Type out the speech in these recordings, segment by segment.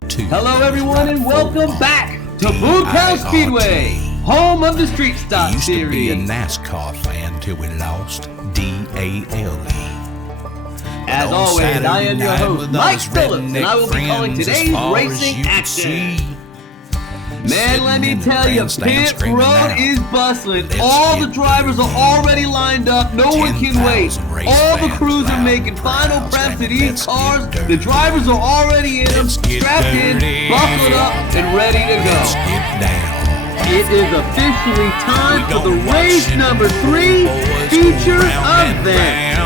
that too. Hello everyone and welcome back to Boomtown Speedway, home of the Street Stock Used to be a Series. NASCAR fan till we lost D-A-L-E. As always, I am your host, Mike Phillips, and I will be calling today's racing action. Man, let me tell you, Pit Road is bustling. All the drivers are already lined up. No one can wait. All the crews are making final preps to these cars. The drivers are already in them, strapped in, buckled up, and ready to go. It is officially time for the race number 3 feature event.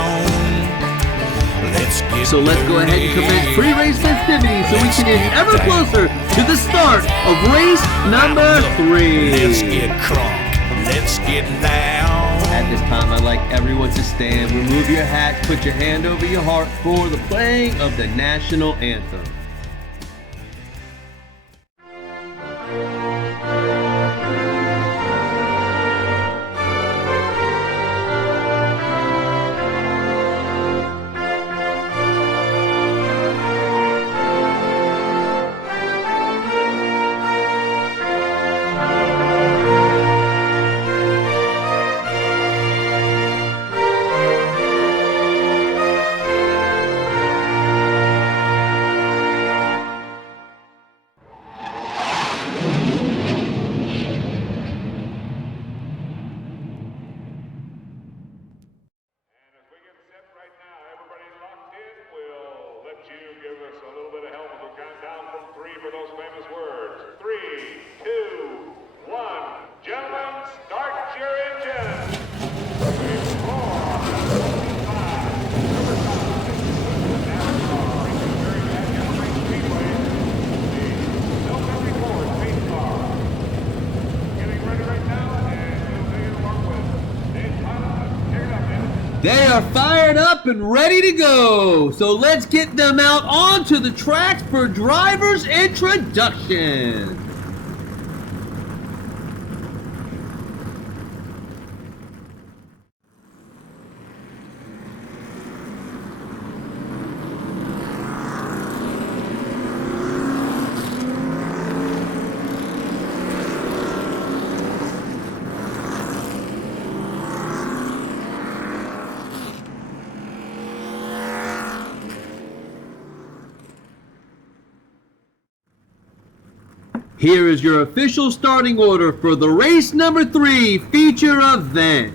So let's go ahead and commence pre-race festivities so we can get ever closer to the start of race number 3. Let's get crunk. Let's get down. At this time, I'd like everyone to stand, remove your hat, put your hand over your heart for the playing of the national anthem. For those famous words. 3, 2, 1. Gentlemen, start your engines. 4, 5, pace car. Getting ready right now, and we'll take it along with Dave Pilot. Check it out, David. They are fired up and ready to go. So let's get them out onto the tracks for driver's introduction. Here is your official starting order for the race number 3 feature event.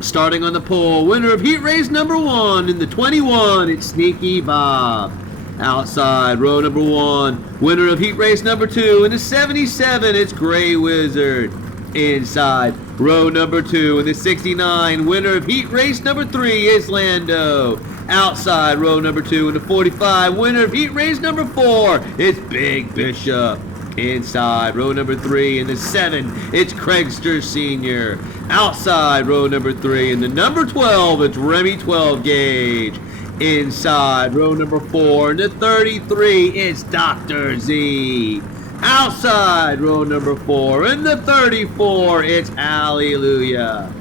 Starting on the pole, winner of heat race number 1 in the 21, it's Sneaky Bob. Outside, row number 1, winner of heat race number 2 in the 77, it's Gray Wizard. Inside, row number 2 in the 69, winner of heat race number 3 is Lando. Outside, row number 2 in the 45, winner of heat race number 4, it's Big Bishop. Inside, row number 3 in the 7, it's CRAIGSTER Sr. Outside, row number 3 in the number 12, it's REMY 12 gauge. Inside, row number 4 in the 33, it's Dr. Z. Outside, row number 4 in the 34, it's ELUYA.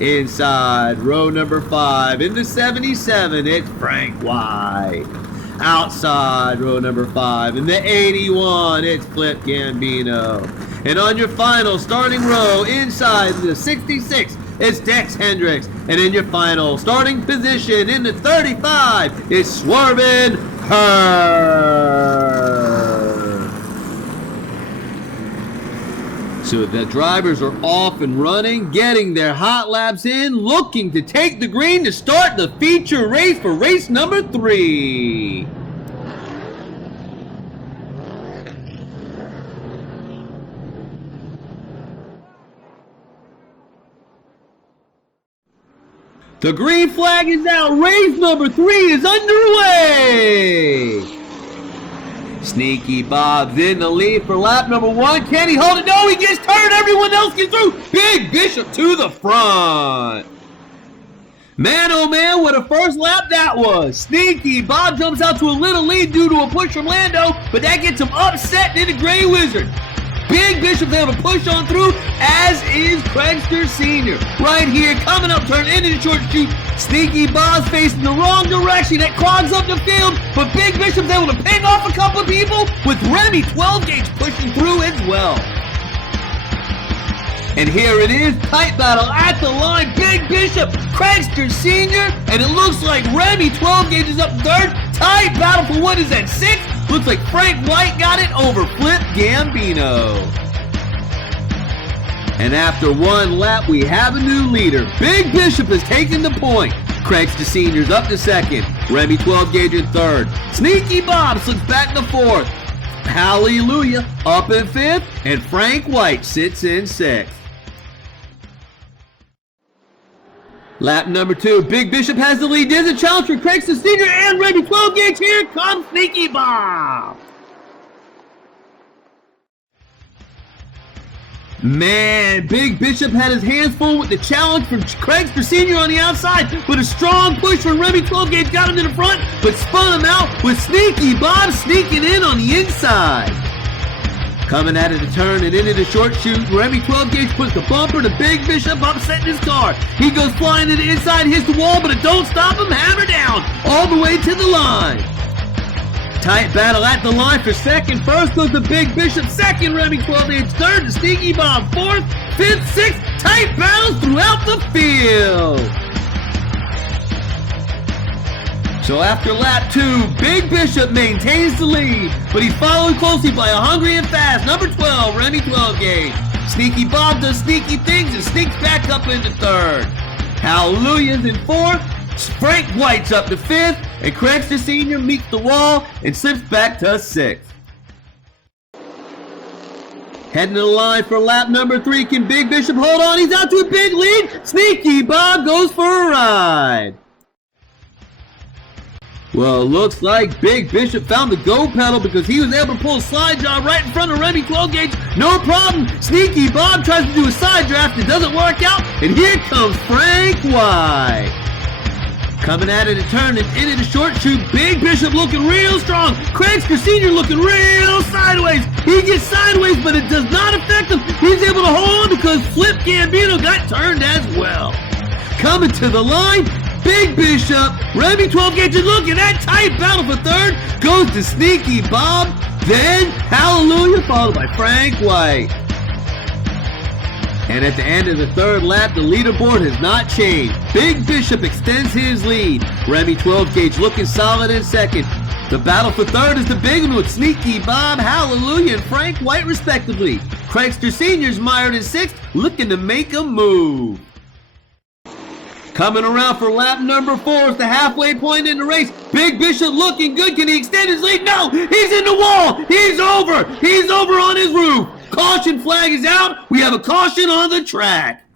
Inside, row number 5 in the 77, it's Frank Y. Outside, row number 5 in the 81, it's Flip Gambino. And on your final starting row, inside the 66, it's Dex Hendricks. And in your final starting position in the 35, it's SWERVIN. So the drivers are off and running, getting their hot laps in, looking to take the green to start the feature race for race number 3. The green flag is out. Race number 3 is underway. Sneaky Bob's in the lead for lap number 1. Can he hold it? No, he gets turned. Everyone else gets through. Big Bishop to the front. Man, oh man, what a first lap that was. Sneaky Bob jumps out to a little lead due to a push from Lando, but that gets him upset into Gray Wizard. Big Bishop's able to push on through, as is CRAIGSTER Sr. Right here, coming up, turn into the short chute. Sneaky Bob's facing the wrong direction. It clogs up the field, but Big Bishop's able to ping off a couple of people with Remy 12 gauge pushing through as well. And here it is, tight battle at the line. Big Bishop, CRAIGSTER Sr., and it looks like Remy 12 gauge is up third. Tight battle for what is at 6th. Looks like Frank White got it over Flip Gambino. And after one lap, we have a new leader. Big Bishop has taken the point. CRAIGSTER Sr.'s up to 2nd. Remy 12 gauge in 3rd. Sneaky Bob slips back to 4th. Hallelujah up in 5th. And Frank White sits in 6th. Lap number 2. Big Bishop has the lead. There's a challenge for CRAIGSTER Sr. and Remy 12 gauge. Here comes Sneaky Bob. Man, Big Bishop had his hands full with the challenge from CRAIGSTER Sr. on the outside, but a strong push from Remy 12 gauge got him to the front, but spun him out with Sneaky Bob sneaking in on the inside. Coming out of the turn and into the short chute, Remy 12 gauge puts the bumper to Big Bishop, upsetting his car. He goes flying to the inside, hits the wall, but it don't stop him, hammer down, all the way to the line. Tight battle at the line for 2nd. First goes the Big Bishop, 2nd Remy 12 gauge, 3rd to Sneaky Bob, 4th, 5th, 6th. Tight battles throughout the field. So after lap 2, Big Bishop maintains the lead, but he's followed closely by a hungry and fast number 12, Remy 12 gauge. Sneaky Bob does sneaky things and sneaks back up into 3rd. Hallelujah's in 4th. Frank White's up to 5th, and CRAIGSTER Sr. meets the wall and slips back to 6th. Heading to the line for lap number 3. Can Big Bishop hold on? He's out to a big lead. Sneaky Bob goes for a ride. Well, it looks like Big Bishop found the go pedal because he was able to pull a slide job right in front of Remy 12 gauge. No problem. Sneaky Bob tries to do a side draft. It doesn't work out. And here comes Frank White. Coming out of the turn and into the short chute, Big Bishop looking real strong. CRAIGSTER Sr. looking real sideways. He gets sideways, but it does not affect him. He's able to hold on because Flip Gambino got turned as well. Coming to the line, Big Bishop, Remy 12 gauge, and look at that tight battle for 3rd. Goes to Sneaky Bob, then Hallelujah, followed by Frank White. And at the end of the 3rd lap, the leaderboard has not changed. Big Bishop extends his lead. Remy 12 gauge looking solid in 2nd. The battle for 3rd is the big one with Sneaky Bob, Hallelujah, and Frank White respectively. CRAIGSTER Sr.'s mired in 6th, looking to make a move. Coming around for lap number 4 is the halfway point in the race. Big Bishop looking good. Can he extend his lead? No! He's in the wall! He's over! He's over on his roof! Caution flag is out. We have a caution on the track.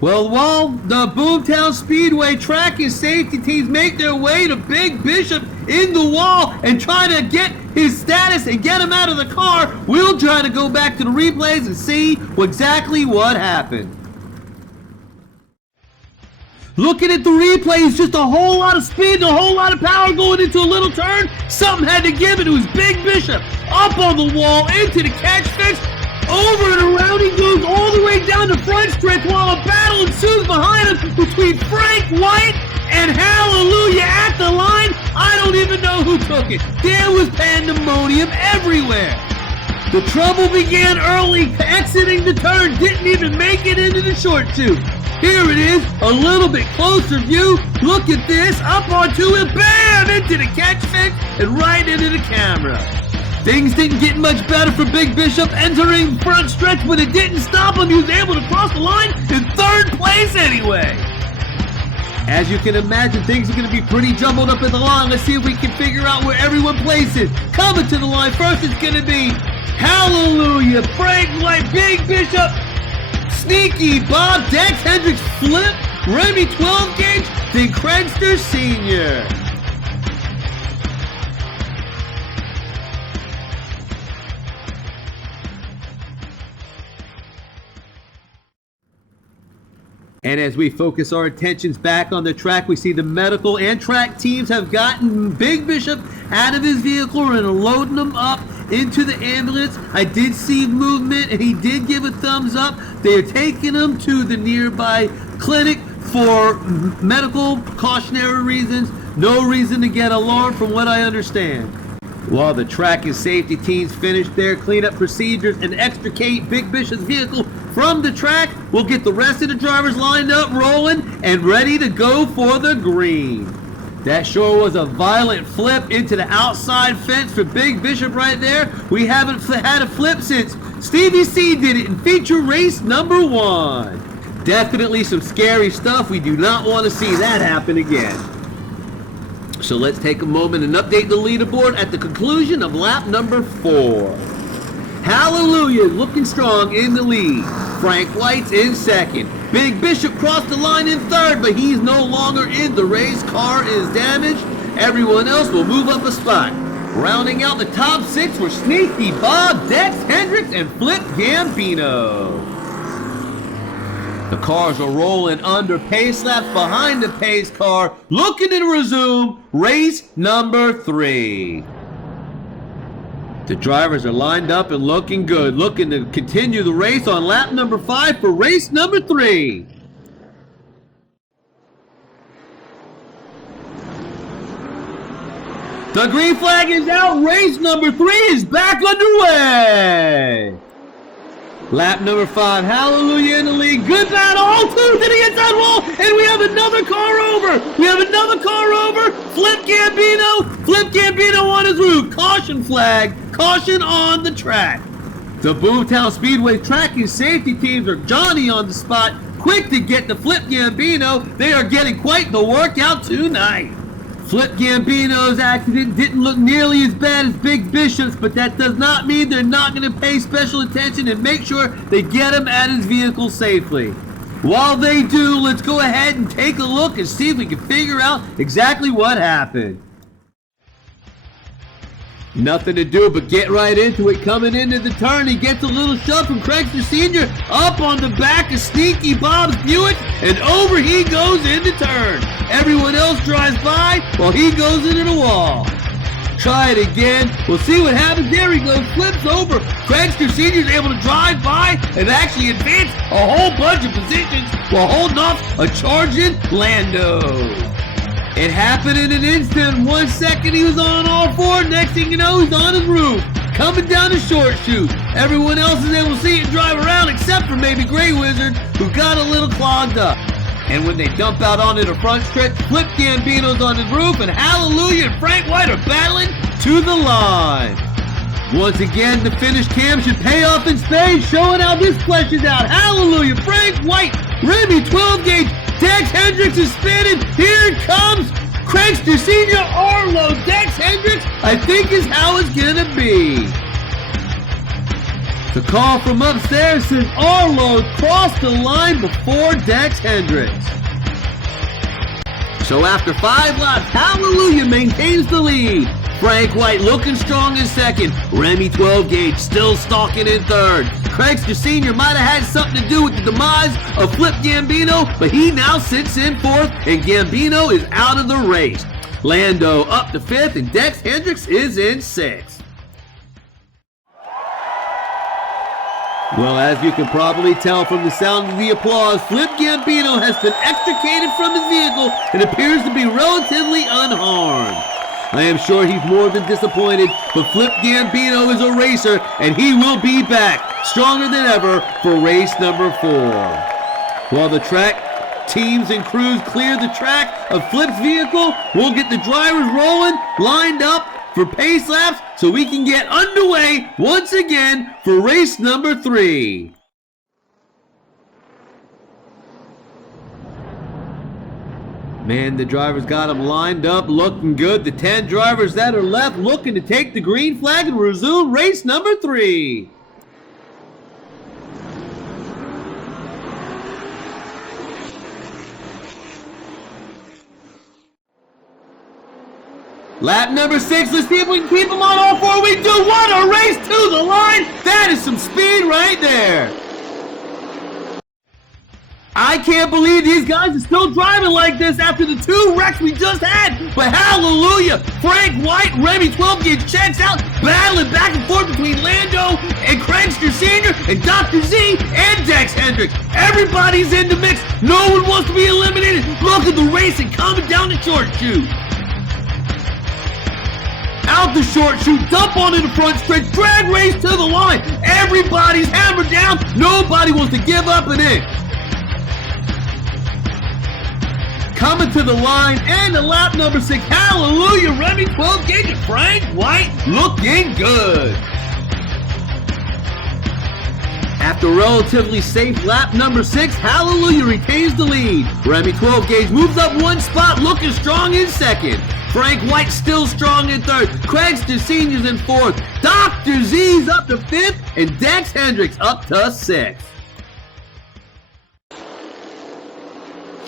Well, while the Boomtown Speedway track and safety teams make their way to Big Bishop in the wall and try to get his status and get him out of the car, we'll try to go back to the replays and see exactly what happened. Looking at the replays, just a whole lot of speed and a whole lot of power going into a little turn. Something had to give it. It was Big Bishop up on the wall, into the catch fence, over and around he goes all the way down the front stretch while a battle ensues behind him between Frank White and Hallelujah at the line. I don't even know who took it. There was pandemonium everywhere. The trouble began early, exiting the turn, didn't even make it into the short chute. Here it is, a little bit closer view. Look at this, up onto it, bam, into the catch fence and right into the camera. Things didn't get much better for Big Bishop entering front stretch, but it didn't stop him. He was able to cross the line in 3rd place anyway. As you can imagine, things are going to be pretty jumbled up at the line. Let's see if we can figure out where everyone places. Coming to the line first, it's going to be Hallelujah, Frank White, Big Bishop, Sneaky Bob, Dex Hendricks, Flip, Remy 12 gauge, then CRAIGSTER Sr. And as we focus our attentions back on the track, we see the medical and track teams have gotten Big Bishop out of his vehicle and are loading him up into the ambulance. I did see movement and he did give a thumbs up. They are taking him to the nearby clinic for medical cautionary reasons. No reason to get alarmed from what I understand. While the track and safety teams finish their cleanup procedures and extricate Big Bishop's vehicle from the track, we'll get the rest of the drivers lined up, rolling, and ready to go for the green. That sure was a violent flip into the outside fence for Big Bishop right there. We haven't had a flip since Stevie C did it in feature race number 1. Definitely some scary stuff. We do not want to see that happen again. So let's take a moment and update the leaderboard at the conclusion of lap number 4. Hallelujah looking strong in the lead. Frank White's in second. Big Bishop crossed the line in third, but he's no longer in the race. Car is damaged. Everyone else will move up a spot. Rounding out the top 6 were Sneaky Bob, Dex Hendricks, and Flip Gambino. The cars are rolling under pace laps behind the pace car, looking to resume race number 3. The drivers are lined up and looking good, looking to continue the race on lap number 5 for race number 3. The green flag is out. Race number 3 is back underway. Lap number 5, Hallelujah in the lead. Good battle, all 2 to the inside wall, and we have another car over. Flip Gambino on his roof. Caution flag, caution on the track. The Boomtown Speedway track and safety teams are Johnny on the spot, quick to get to Flip Gambino. They are getting quite the workout tonight. Flip Gambino's accident didn't look nearly as bad as Big Bishop's, but that does not mean they're not going to pay special attention and make sure they get him at his vehicle safely. While they do, let's go ahead and take a look and see if we can figure out exactly what happened. Nothing to do but get right into it. Coming into the turn, he gets a little shove from CRAIGSTER Sr. up on the back of Sneaky Bob's Buick, and over he goes into turn. Everyone else drives by while he goes into the wall. Try it again. We'll see what happens. There he goes. Flips over. CRAIGSTER Sr. is able to drive by and actually advance a whole bunch of positions while holding off a charging LANDO. It happened in an instant. 1 second he was on all 4. Next thing you know, he's on his roof, coming down the short chute. Everyone else is able to see it drive around except for maybe Grey Wizard, who got a little clogged up. And when they dump out onto the front stretch, Flip Gambino's on his roof, and Hallelujah and Frank White are battling to the line. Once again, the finish cam should pay off in spades, showing how this fleshes out. Hallelujah, Frank White, Remy 12 gauge, Dex Hendricks is spinning. Here it comes. CRAIGSTER Sr. Arlo. Dex Hendricks, I think, is how it's gonna be. The call from upstairs says Arlo crossed the line before Dex Hendricks. So after 5 laps, Hallelujah maintains the lead. Frank White looking strong in second. Remy 12 gauge still stalking in third. CRAIGSTER Sr. might have had something to do with the demise of Flip Gambino, but he now sits in 4th, and Gambino is out of the race. LANDO up to 5th, and Dex Hendricks is in 6th. Well, as you can probably tell from the sound of the applause, Flip Gambino has been extricated from his vehicle and appears to be relatively unharmed. I am sure he's more than disappointed, but Flip Gambino is a racer, and he will be back, stronger than ever, for race number 4. While the track teams and crews clear the track of Flip's vehicle, we'll get the drivers rolling, lined up for pace laps, so we can get underway once again for race number 3. Man, the drivers got them lined up, looking good. The 10 drivers that are left looking to take the green flag and resume race number 3. Lap number 6, let's see if we can keep them on all 4. We do. What a race to the line. That is some speed right there. I can't believe these guys are still driving like this after the 2 wrecks we just had. But hallelujah, Frank White, Remy 12 gauge checks out, battling back and forth between Lando and CRAIGSTER Sr. and Dr. Z and Dex Hendricks. Everybody's in the mix. No one wants to be eliminated. Look at the racing coming down the short chute. Out the short chute, dump onto the front stretch, drag race to the line. Everybody's hammered down. Nobody wants to give up an inch. Coming to the line and the lap number 6. Hallelujah, Remy 12 gauge and Frank White looking good. After a relatively safe lap number 6, Hallelujah retains the lead. Remy 12 gauge moves up 1 spot, looking strong in 2nd. Frank White still strong in 3rd. CRAIGSTER Sr.'s in 4th. Dr. Z's up to 5th, and Dex Hendricks up to 6th.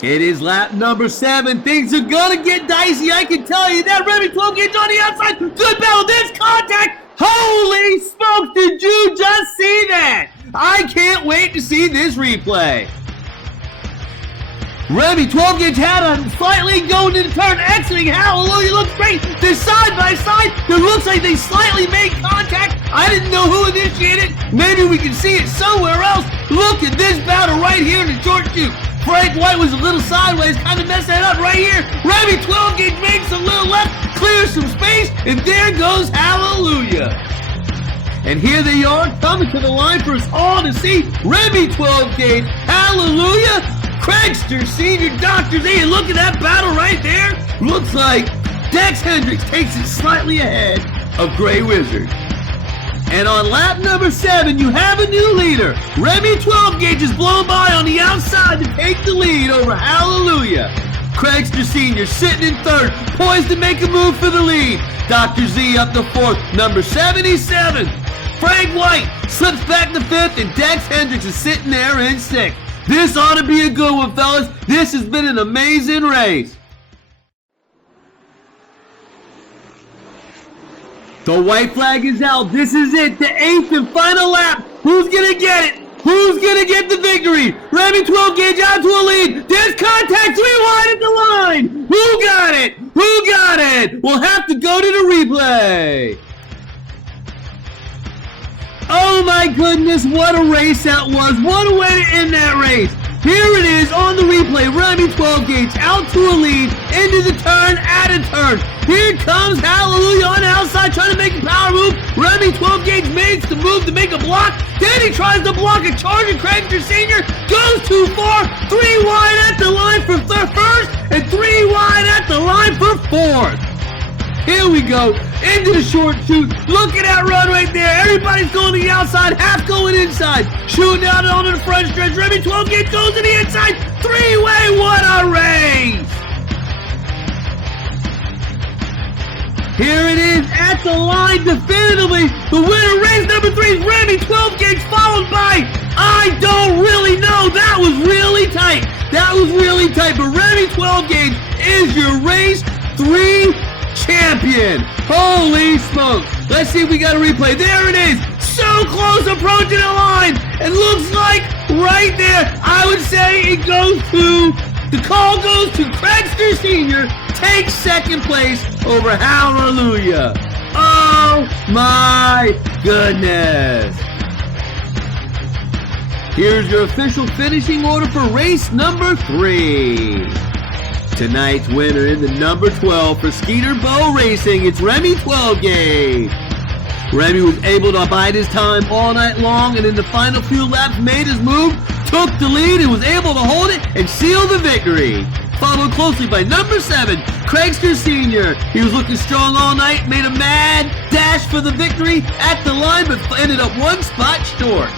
It is lap number 7. Things are gonna get dicey, I can tell you that. Remy 12 gauge on the outside. Good battle. There's contact. Holy smokes, did you just see that? I can't wait to see this replay. Remy 12 gauge had a slightly going to the turn, exiting. Hallelujah, looks great. They're side by side. It looks like they slightly made contact. I didn't know who initiated. Maybe we can see it somewhere else. Look at this battle right here in the short chute. Frank White was a little sideways, kind of messed that up right here. Remy 12 gauge makes a little left, clears some space, and there goes Hallelujah. And here they are coming to the line for us all to see. Remy 12 gauge, Hallelujah, CRAIGSTER Sr., Dr. Z, and look at that battle right there. Looks like Dex Hendricks takes it slightly ahead of Grey Wizard. And on lap number 7, you have a new leader. Remy 12 gauge is blown by on the outside to take the lead over Hallelujah. CRAIGSTER Sr. sitting in 3rd, poised to make a move for the lead. Dr. Z up to 4th, number 77. Frank White slips back to 5th, and Dex Hendricks is sitting there in 6th. This ought to be a good one, fellas. This has been an amazing race. The white flag is out. This is it, the 8th and final lap. Who's gonna get it? Who's gonna get the victory? Remy 12 gauge out to a lead. There's contact 3 wide at the line. Who got it? Who got it? We'll have to go to the replay. Oh my goodness, what a race that was. What a way to end that race. Here it is on the replay. Remy 12 gauge out to a lead, into the turn, at a turn. Here comes Hallelujah on the outside trying to make a power move. Remy 12 gauge makes the move to make a block. Then he tries to block a charging CRAIGSTER Sr. Goes too far. 3 wide at the line for 1st and 3 wide at the line for 4th. Here we go, into the short chute. Look at that run right there. Everybody's going to the outside, half going inside. Shooting down onto the front stretch. Remy 12 gauge goes to the inside. 3-way, what a race! Here it is at the line definitively. The winner, race number 3 is Remy 12 gauge, followed by, I don't really know. That was really tight. That was really tight, but Remy 12 gauge is your race 3 champion. Holy smokes. Let's see if we got a replay. There it is. So close, approaching the line. It looks like right there, I would say it goes to, the call goes to CRAIGSTER Sr. Takes 2nd place over Hallelujah. Oh my goodness. Here's your official finishing order for race number 3. Tonight's winner in the number 12 for Skeeter Bow Racing, it's Remy 12 gauge. Remy was able to bide his time all night long, and in the final few laps made his move, took the lead, and was able to hold it and seal the victory. Followed closely by number 7, CRAIGSTER Sr. He was looking strong all night, made a mad dash for the victory at the line, but ended up 1 spot short.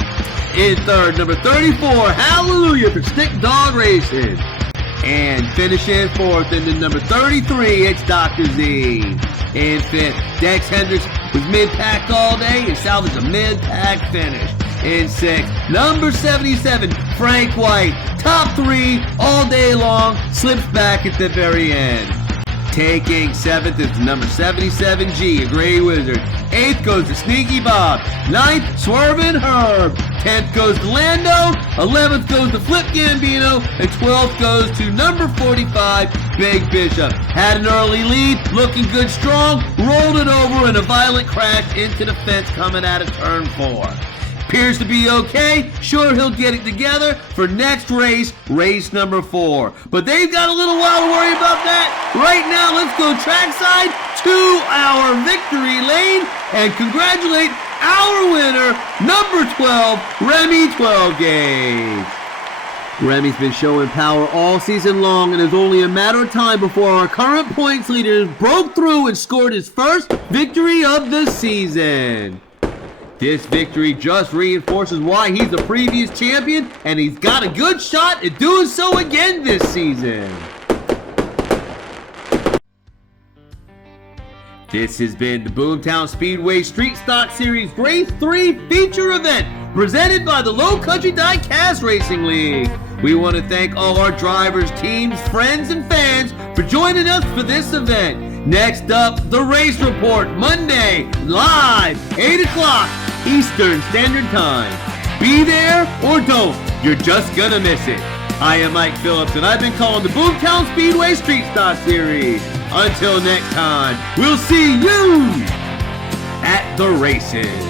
In 3rd, number 34, Hallelujah for Stick Dog Racing. And finishing 4th, and then number 33, it's Dr. Z. In 5th, Dex Hendricks was mid-packed all day and salvaged a mid-pack finish. In 6th, number 77, Frank White, top 3 all day long, slips back at the very end. Taking 7th is number 77G, a Grey Wizard. 8th goes to Sneaky Bob. 9th, Swervin Herb. 10th goes to Lando, 11th goes to Flip Gambino, and 12th goes to number 45, Big Bishop. Had an early lead, looking good strong, rolled it over in a violent crash into the fence coming out of turn 4. Appears to be okay. Sure, he'll get it together for next race, race number 4. But they've got a little while to worry about that. Right now, let's go trackside to our victory lane and congratulate our winner, number 12, Remy 12 Gauge. Remy's been showing power all season long, and it's only a matter of time before our current points leader broke through and scored his first victory of the season. This victory just reinforces why he's the previous champion, and he's got a good shot at doing so again this season. This has been the Boomtown Speedway Street Stock Series Race 3 feature event presented by the Low Country Diecast Racing League. We want to thank all our drivers, teams, friends, and fans for joining us for this event. Next up, the race report, Monday, live, 8 o'clock Eastern Standard Time. Be there or don't, you're just gonna miss it. I am Mike Phillips, and I've been calling the Boomtown Speedway Street Stock Series. Until next time, we'll see you at the races.